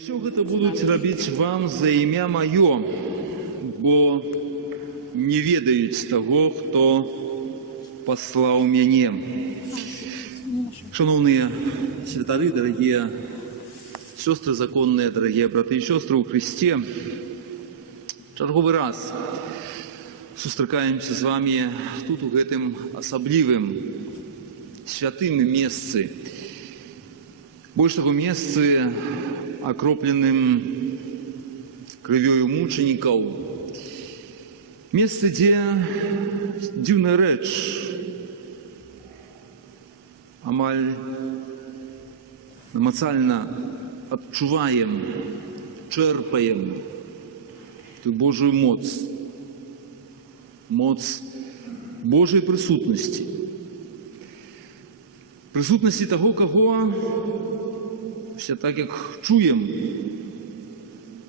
Усё гэта будуць рабіць вам за імя маё, бо не ведаюць таго, хто паслаў мяне. Шановныя святары, дарагія сёстры законныя, дарагія браты і сёстры ў Христе, чарговы раз сустракаемся з вами тут, у гэтым асаблівым святым месцы. Больш таго, месцы, акропленым крывёю мучанікаў. Месцы, дзе дзіўная рэч. Амаль намацальна адчуваем, чэрпаем тую Божую моц. Моц Божай прысутнасці. Прысутнасці таго, каго все так, як чуем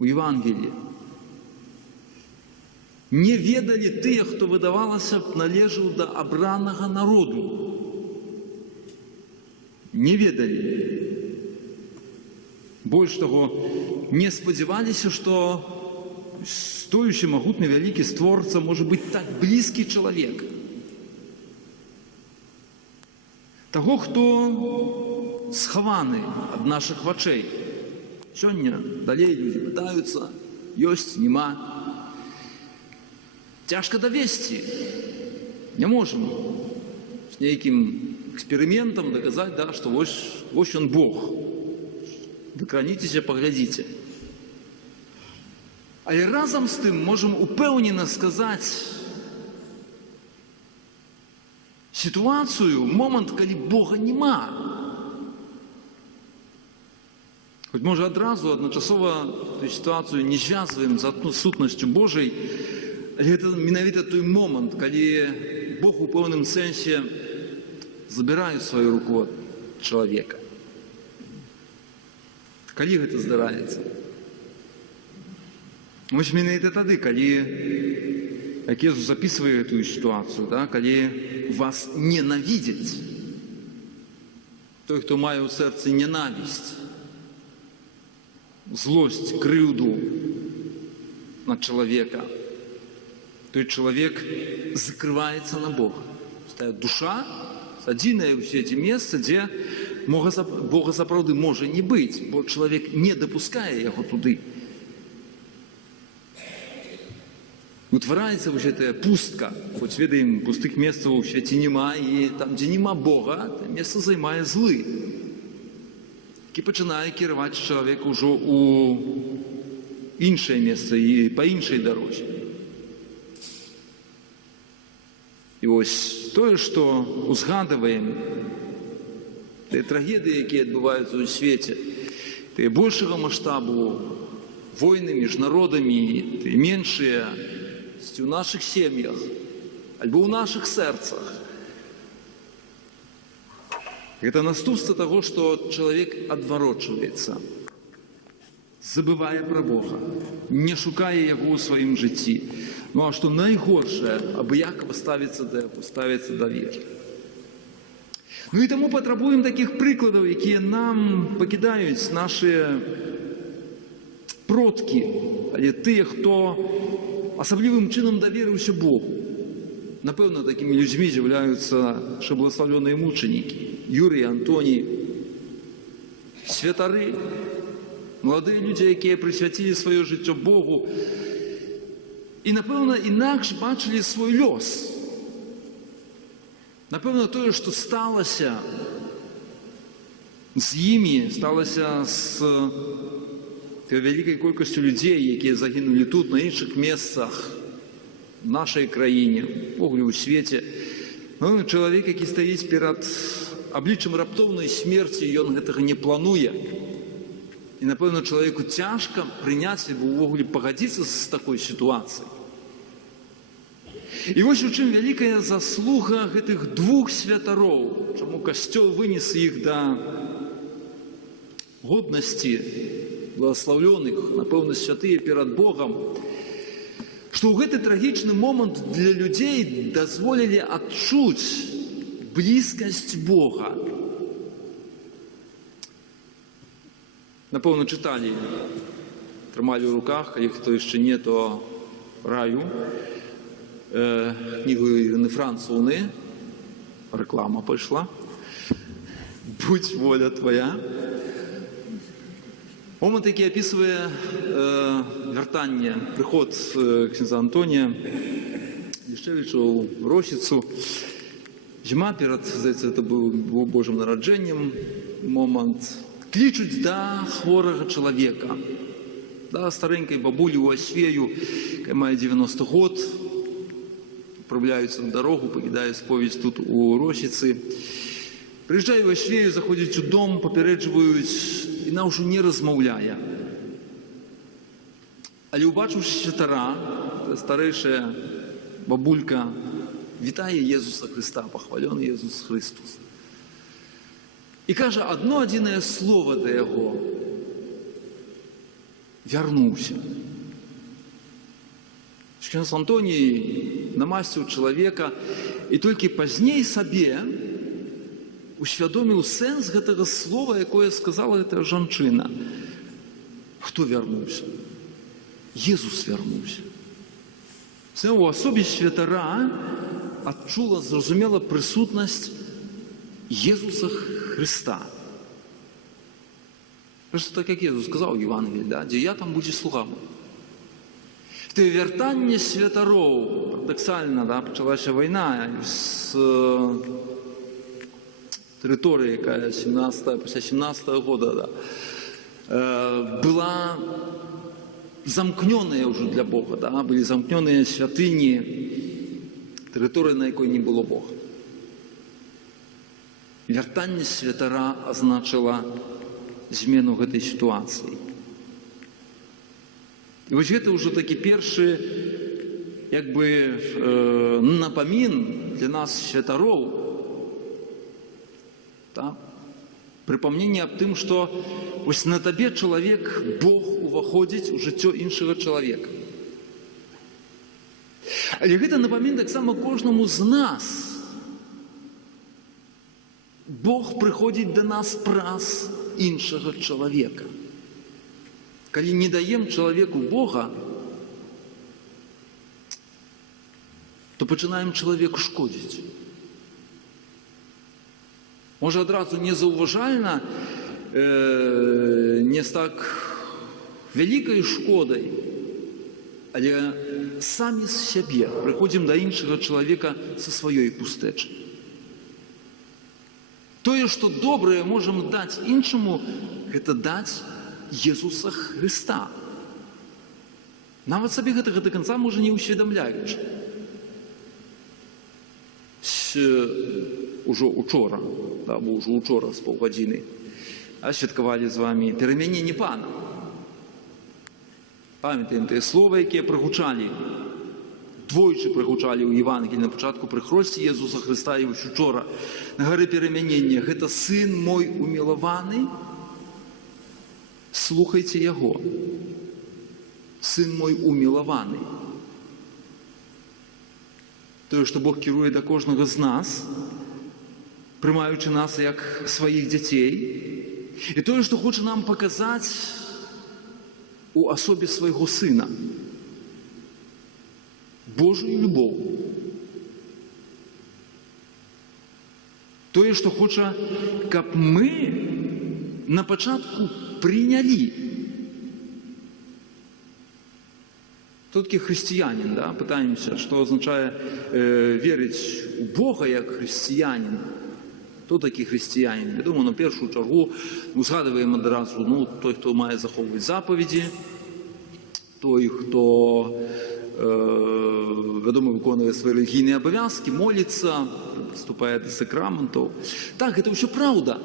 у Євангелії. Не ведалі тыя, хто, выдавалася б, належаў да абранага народу. Не ведалі. Больш таго, не спадзяваліся, што стоючы магутны вялікі створца можа быць так блізкі чалавек. Таго, хто схаваны ад нашых вачэй. Сёння далей людзі пытаюцца, ёсць, няма. Цяжка давесці. Не можам з нейкім эксперыментам даказаць, што вось ён Бог. Дакраніцеся, паглядзіце. Але разам з тым можам упэўнена сказаць сітуацыю, момант, калі Бога няма. Хоць, можа, адначасова тую сітуацыю не звязваем з адсутнасцю Божай, але гэта менавіта той момант, калі Бог у пэўным сэнсе забірае сваю руку ад чалавека. Калі гэта здараецца? Вось менавіта тады, калі, як Езус запісвае гэтую сітуацыю, калі вас ненавідзяць, той, хто мае ў сэрцы ненавісць, злосць, крыўду на чалавека, той чалавек закрываецца на Бога. Душа адзінае ў свеце месца, дзе Бога сапраўды можа не быць, бо чалавек не дапускае яго туды. Утвараецца вось гэтая пустка, хоць ведаем, пустых месцаў у свеце няма, і там, дзе няма Бога, месца займае злы, які пачынае кіраваць чалавека ўжо ў іншае месца і па іншай дарозе. І вось тое, што узгадваем, тыя трагедыі, якія адбываюцца ў свеце, тыя большага маштабу войны між народамі, тыя меншыя ў нашых сем'ях, альбо ў нашых сэрцах. Гэта наступства таго, што чалавек адварочваецца, забывае пра Бога, не шукае яго ў сваім жыцці. Ну а што найгоршае, абыякава ставіцца да яго, ставіцца да веры. Ну і таму патрабуем такіх прыкладаў, якія нам пакідаюць нашыя продкі, але тыя, хто асаблівым чынам даверыўся Богу. Напэўна, такімі людзьмі з'яўляюцца шабласлаўлёныя мучанікі, Юрый, Антоній, святары, маладыя людзі, якія прысвяцілі сваё жыццё Богу і, напэўна, інакш бачылі свой лёс. Напэўна, тое, што сталася з імі, сталася з той вялікай колькасцю людзей, якія загінулі тут, на іншых месцах, в нашай краіне, увогуле ў свеце. Чалавек, які стаіць перад абліччам раптоўнай смерці, ён гэтага не плануе. І, напэўна, чалавеку цяжка прыняць або ўвогуле пагадзіцца з такой сітуацыяй. І вось у чым вялікая заслуга гэтых двух святароў, чаму Касцёл вынес іх да годнасці благаслаўлёных, напэўна, святыя перад Богам, што ў гэты трагічны момант для людзей дазволілі адчуць блізкасць Бога. Напевно, читали, тримали в руках, а хто ще не, то раю. Книгу Ірини Францовни. Реклама пішла. «Будь воля твоя». Момент, який описує вертання, приход князя Антонія Лішевича у Рощицю. Зима перед, здається, це був Божим народженням момент. Кличуть до хворого чоловіка, до старенької бабулі у Освею, яка має 90 років, відправляються на дорогу, покидають сповідь тут у Рощиці. Приїжджають в Освею, заходять у дом, попереджують, і вона вже не розмовляє. Але убачивши святара, старейша бабулька вітає Єсуса Христа, похвалений Єсус Христос. І каже одно єдине слово до його: «Вернувся». Князь Антоній намастив чоловіка, і тільки пізніше собі усвідомив сенс цього слова, яке сказала ця жінка. Хто вернувся? Єсус вернувся. Це у особі святара відчула, зрозуміла присутність Єсуса Христа. Просто так, як Єсус сказав в Євангелії, да? «Де я, там буде слуга мой». В вертанні святаров, парадоксально, да, почалася війна з території, яка після 17-го року, да, була замкненная уже для Бога, да, были замкненные святыни, территории, на якой не было Бога. Вертання святара означало змену этой ситуации. И вот это уже таки перший, напомин для нас святаров, да, припомнение об тем, что ось на тебе человек, Бог уваходить у життя іншого чоловіка. Але це напоминає так само кожному з нас. Бог приходить до нас праз іншого чоловіка. Коли не даємо чоловіку Бога, то починаємо чоловіку шкодити. Може, одразу незауважально, не з так великою шкодою, але самі з себе приходимо до іншого чоловіка зі своєю пустечею. То, що добре можемо дати іншому, це дати Єсуса Христа. Навіть собі цього до кінця, може, не усвідомляючи. Уже учора, да, бо уже учора з півгодини, святкували з вами перемінення Пана. Пам'ятаємо те слово, яке пригучали, двойчі пригучали у Євангелії на початку при хресті Єсуса Христа і вчора на горі перемінення. «Это Син мой умилований, слухайте Його». Син мой умилований. Те, що Бог керує до кожного з нас, приймаючи нас як своїх дітей, і те, що хоче нам показати у особі свого Сина. Божу любов. То, що хоче, щоб ми на початку прийняли. Хто такий християнин? Да? Питаємося, що означає вірити у Бога як християнин. Хто такий християнин? Я думаю, на першу чергу згадуємо одразу, той, хто має заховувати заповіді, той, хто, відомо, виконує свої релігійні обов'язки, молиться, приступає до сакраментів. Так, це все правда.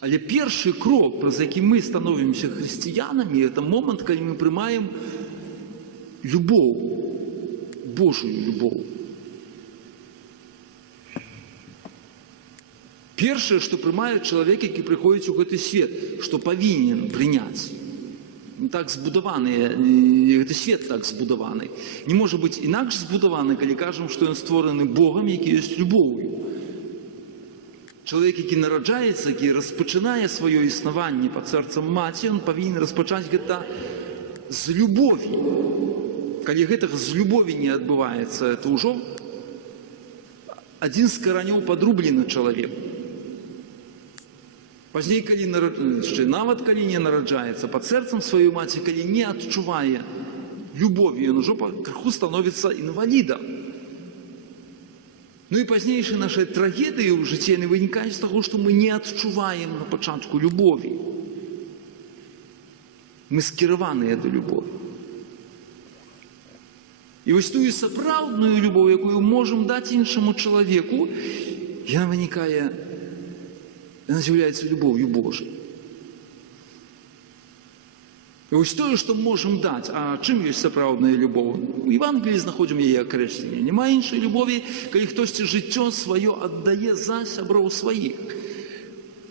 Але перший крок, за яким ми становимося християнами, це момент, коли ми приймаємо любов, Божу любов. Перше, що приймає чоловік, який приходить у цей світ, що повинен прийняти. Так збудований, цей світ так збудований. Не може бути інакше збудований, коли кажемо, що він створений Богом, який є любов'ю. Чоловік, який народжається, який розпочинає своє існування під серцем маці, він повинен розпочати гэта з любові. Коли гэтага з любові не відбувається, то вже один з коронів подрублений чоловік. Пазней, нават калі не нараджаецца, пад сэрцам сваёй маці, калі не адчувае любові, ён ужо крыху становіцца інвалідам. Ну і пазнейшыя нашы трагедыі ў жыцці яны вынікаюць з таго, што мы не адчуваем на пачатку любові. Мы скіраваныя да любові. І вось тую сапраўдную любоў, якую можам даць іншаму чалавеку, яна вынікае, яна з'яўляецца любоўю Божай. І вось тое, што можам даць, а чым ёсць сапраўдная любоў? У Евангеліі знаходзім яе акрэсленне. Няма іншай любові, калі хтосьці жыццё сваё аддае за сяброў сваіх.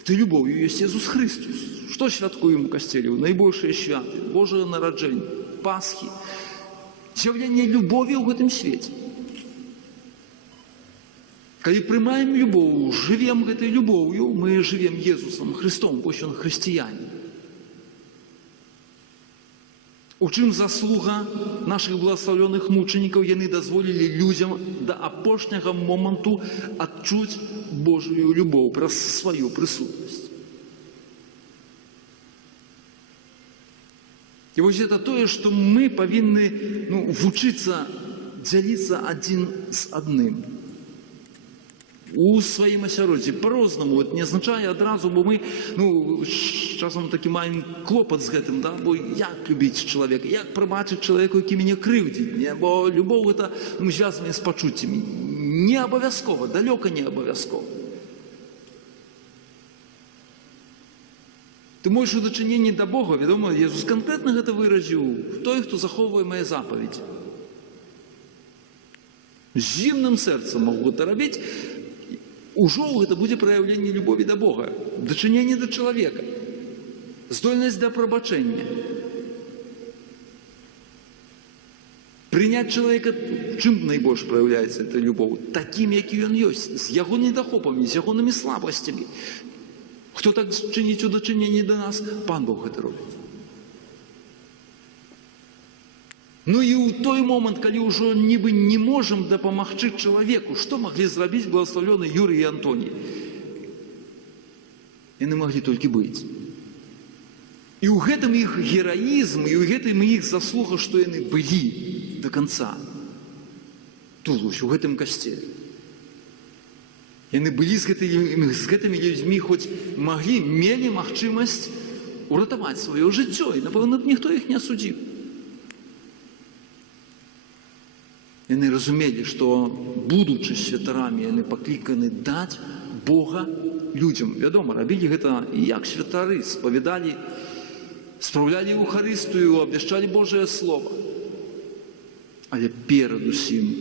Ты любоўю ёсць Езус Христус. Што святкуем у касцеле? Найбольшыя святы, Божае нараджэнне, Пасхі. З'яўленне любові ў гэтым свеце. Калі прымаем любоў, жывем гэтай любоўю, мы жывем Езусам Христом, вось ён хрысціянин. У чым заслуга нашых благословленых мученикаў? Яны дазволілі людзям да апошняга моманту адчуць Божую любоў праз сваю прысутнасць. І вось гэта тое, што мы павінны вучыцца дзяліцца адзін з адным. У сваім асяроддзі по-рознаму, не азначае адразу, бо мы часам такі маем клопат з гэтым, бо як любіць чалавека, як прабачыць чалавеку, які мяне крыўдзіць, бо любоў гэта звязана з пачуццямі. Не абавязкова, далёка не абавязкова. Ты маеш у дачыненні да Бога, вядома, Езус канкрэтна гэта выразіў, той, хто захоўвае мае запаведзі. З зімным сэрцам магу гэта рабіць. Ужо гэта будзе праяўленне любові да Бога, дачыненне да чалавека, здольнасць да прабачэння. Прыняць чалавека, чым найбольш праяўляецца эта любоў? Такім, які ён ёсць, з яго недахопамі, з ягонымі слабасцямі. Хто так чыніць у дачыненні да нас? Пан Бог гэта робіць. Ну і ў той момант, калі ўжо нібы не можам дапамагчы чалавеку, што маглі зрабіць благословлены Юрый і Антоній? Яны маглі толькі быць. І ў гэтым іх гераізм, і ў гэтым іх заслуга, што яны былі да канца. Тут, у гэтым касцеле. Яны былі з гэтымі людзьмі, хоць мелі магчымасць уратаваць сваё жыццё, і, напэўна, ніхто іх не асудзіў. Яны разумелі, што, будучы святарамі, яны пакліканы даць Бога людзям. Вядома, рабілі гэта і як святары, спавядалі, спраўлялі Еўхарыстыю, абвяшчалі Божае Слова. Але перадусім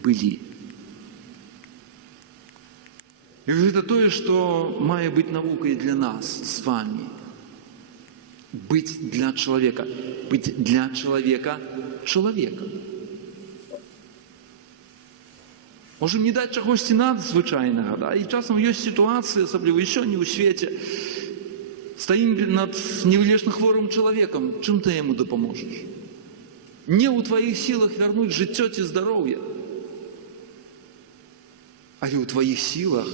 былі. І гэта тое, што мае быць навукай для нас з вамі. Быць для чалавека. Быць для чалавека чалавекам. Можем не даць чагосьці надзвычайнага, і часам ёсць сітуацыі, асабліва і сёння ў свеце, стаім над невылечна хворым чалавекам, чым ты яму дапаможаш? Не ў тваіх сілах вярнуць жыццё ці здароўе, але ў тваіх сілах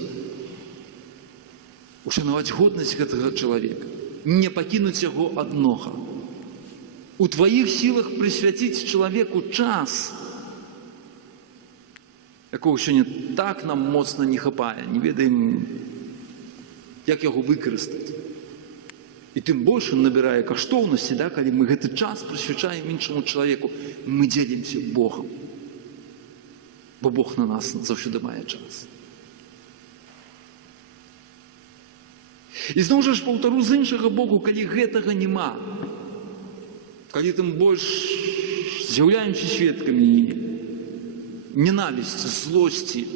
ушанаваць годнасць гэтага чалавека, не пакінуць яго аднога. У тваіх сілах прысвяціць чалавеку час, якого сёння так нам моцна не хапае, не ведаем, як яго выкарыстаць. І тым больш ён набірае каштоўнасці, калі мы гэты час прысвячаем іншаму чалавеку, мы дзелімся Богам. Бо Бог на нас заўсёды мае час. І зноў жа паўтару, з іншага боку, калі гэтага няма, калі тым больш з'яўляемся сведкамі ненавісці, злосці,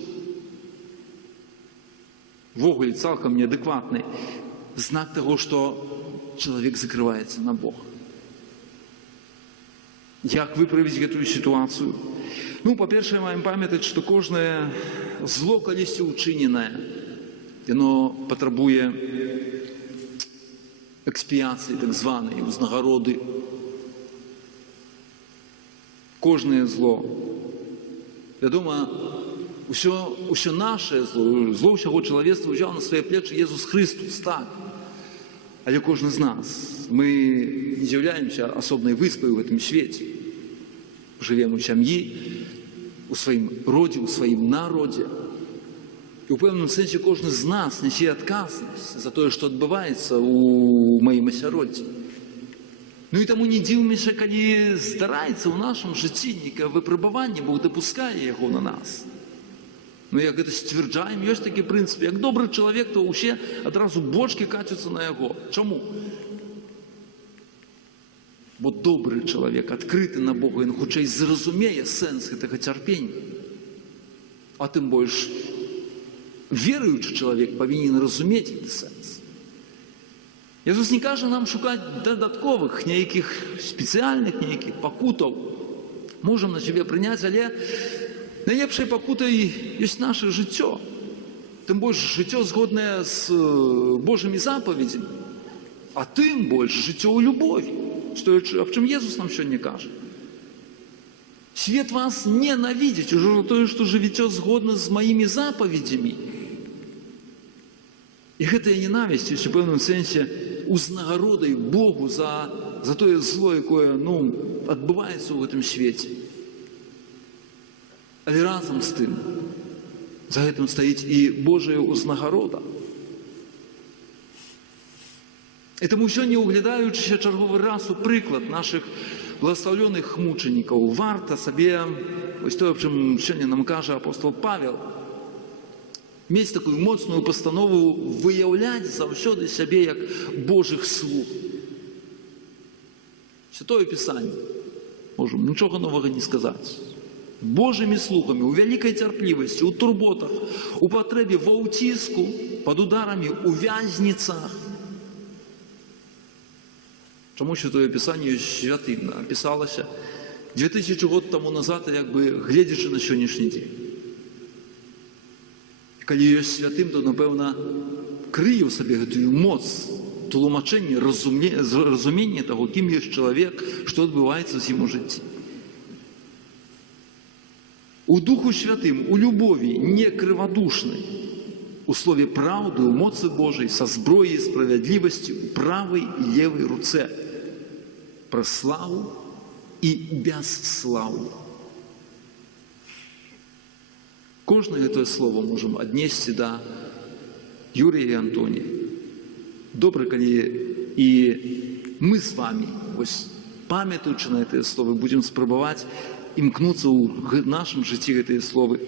ввогуле цалкам неадэкватнай, знак таго, што чалавек закрываецца на Бога. Як выправіць гэтую сітуацыю? Па-першае, маем памятаць, што кожнае зло калісьці ўчыненае Яно патрабуе экспіяцыі, так званай, узнагароды. Кожнае зло. Вядома, усё наше зло, зло ўсяго чалавецтва ўзяў на свае плечы Езус Христос, так. Але кожны з нас, мы не з'яўляемся асобнай выспай у гэтым свеце. Жывем у сям'і, у сваім родзе, у сваім народзе. І ў пэўным сэнсе кожны з нас нясе адказнасць за тое, што адбываецца ў маім асяроддзі. Ну і таму не дзіўміся, калі здараецца ў нашым жыцці нейкае выпрабаванне, Бог дапускае яго на нас. Ну як гэта сцвярджаем, ёсць такі прынцып, як добры чалавек, то ўсе адразу бочкі кацяцца на яго. Чаму? Бо добры чалавек, адкрыты на Бога, ён хутчэй зразумее сэнс гэтага цярпення. А тым больш веруючы чалавек павінен разумець гэты сэнс. Jesús не каже нам шукаць дадатковых, нейкіх спецыяльных нейкіх пакутаў. Можам на сябе прыняць, але найлепшай пакутай ёсць наша жыццё. Тым больш жыццё згоднае з Божымі запаведзямі, а тым больш жыццё ў любові, аб чым Jesús нам сёння кажа. Свет вас ненавідзіць ужо тое, што жывіццё згодна з маімі запаведзямі. І гэтая ненавісць, у пэўным сэнсе, узнагародай Богу за тое зло, якое адбываецца ў гэтым свеце. Але разам з тым, за гэтым стаіць і Божая узнагарода. І таму сёння, углядаючыся чарговы раз у прыклад нашых благословленых мучанікаў, варта сабе, ось тое, аб чым сёння нам кажа апостол Павел, мець такую моцную пастанову выяўляць заўсёды сябе як Божых слуг. Святое Пісанне, можам нічога новага не сказаць. Божымі слугамі, у вялікай цярплівасці, у турботах, у патрэбе ва ўціску, пад ударамі, у вязніцах. Чаму Святое Пісанне святым напісалася 2000 год таму назад, як бы гледзячы на сённяшні дзень. Калі ёсць святым, то, напэўна, крые ў сабе гэтую моц, тлумачэнне, разуменне таго, кім ёсць чалавек, што адбываецца з ім у жыцці. У Духу Святым, у любові, не крывадушнай, у слове праўды, у моцы Божай, са зброяй справядлівасці у правай і левай руцэ, пра славу і без славу. Кожнае гэтае слово можам аднесці да Юрія і Антонія. Добра, калі і мы з вамі, памятаючы на гэтыя словы, будзем спрабаваць імкнуцца ў нашым жыцці гэтыя словы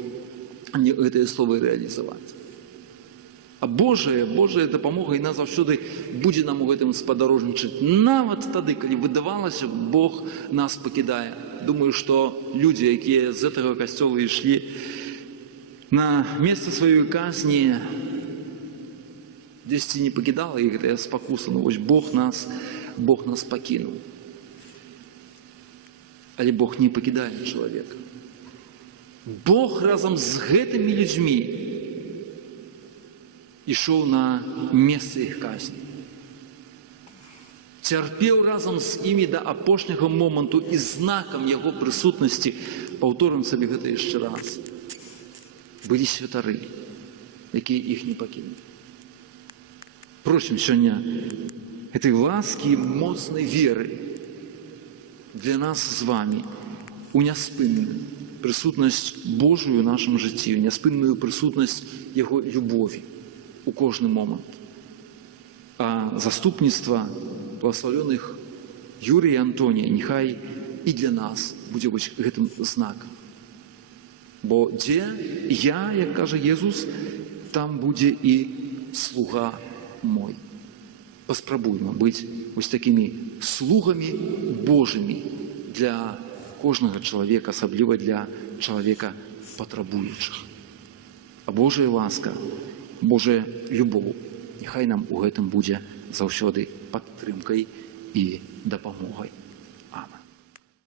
рэалізаваць. А Божая дапамога і нас заўсёды будзе нам у гэтым спадарожнічаць. Нават тады, калі выдавалася, Бог нас пакідае. Думаю, што людзі, якія з гэтага касцёла ішлі на месца сваёй казні, дзесьці не пакідала іх гэтая спакуса, но вось Бог нас пакінуў. Але Бог не пакідае чалавека. Бог разам з гэтымі людзьмі ішоў на месца іх казні. Цярпеў разам з імі да апошняга моманту, і знакам яго прысутнасці, паўторым сабе гэта яшчэ раз, былі святары, якія іх не пакінулі. Просім сёння гэтай ласкі і моцнай веры для нас з вамі у няспынную прысутнасць Божую ў нашым жыцці, у няспынную прысутнасць яго любові у кожны момант. А заступніцтва благословленых Юрія і Антонія няхай і для нас будзе вось гэтым знакам. Бо дзе я, як кажа Jesús, там будзе і слуга мой. Паспрабуйма быць вось такімі слугамі Божымі для кожнага чалавека, асабліва для чалавека патрабуючых. А Божая ласка, Божая любоў, няхай нам у гэтым будзе заўсёды падтрымкай і дапамогай.